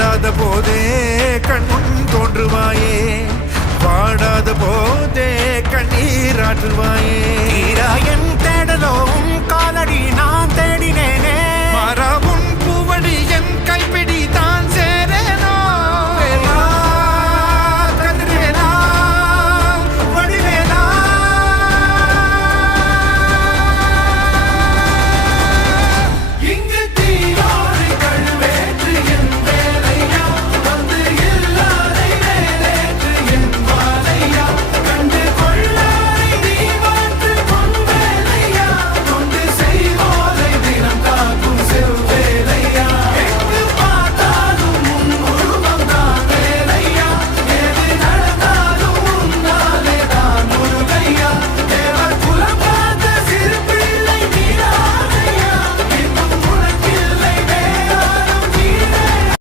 பாடாத போதே கண்முன் தோன்றுவாயே, பாடாத போதே கண்ணீராற்றுவாயே. என் தேடலும் காலடி நான் தேடினேனே, மாறாவும் பூவடி என் கைப்பிடி